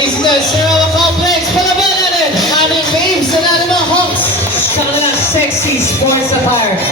Isn't that Sarah Complex? Palabanan natin ating babes and animal hawks sa kanilang sexy sports attire.